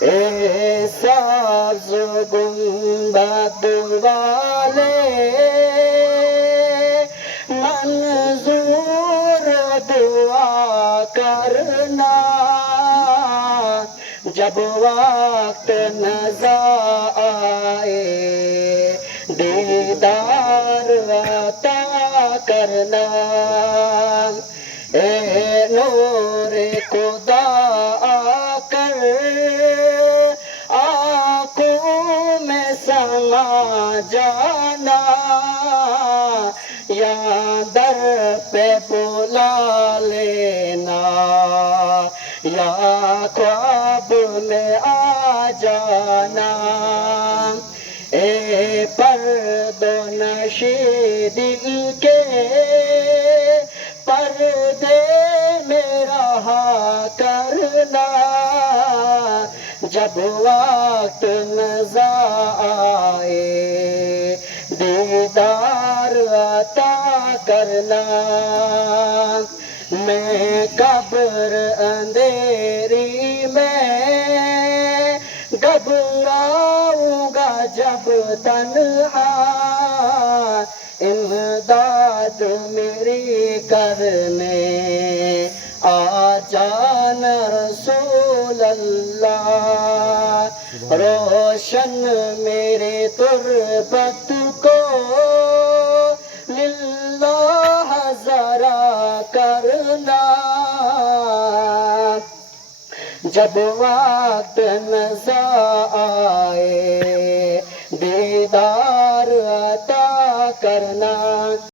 साज गुंबद वाले मंजूर दुआ करना जब वक्त नज़र आए दीदार अता करना ए नूर खुदा आकर आँखों में समा जाना या दर पे बुला लेना या ख्वाब में आ जाना ए पर्दो नशी दिल के पर्दे में रहा करना जब वक्त नज़र आए दीदार अता करना मैं कब्र अंधेरी में घबराऊंगा जब तन्हा इमदाद मेरी करने आ जाना रसूल अल्लाह रोशन मेरे तुरबत को लिल्लाह ज़रा करना जब वक्त नज़र आए दीदार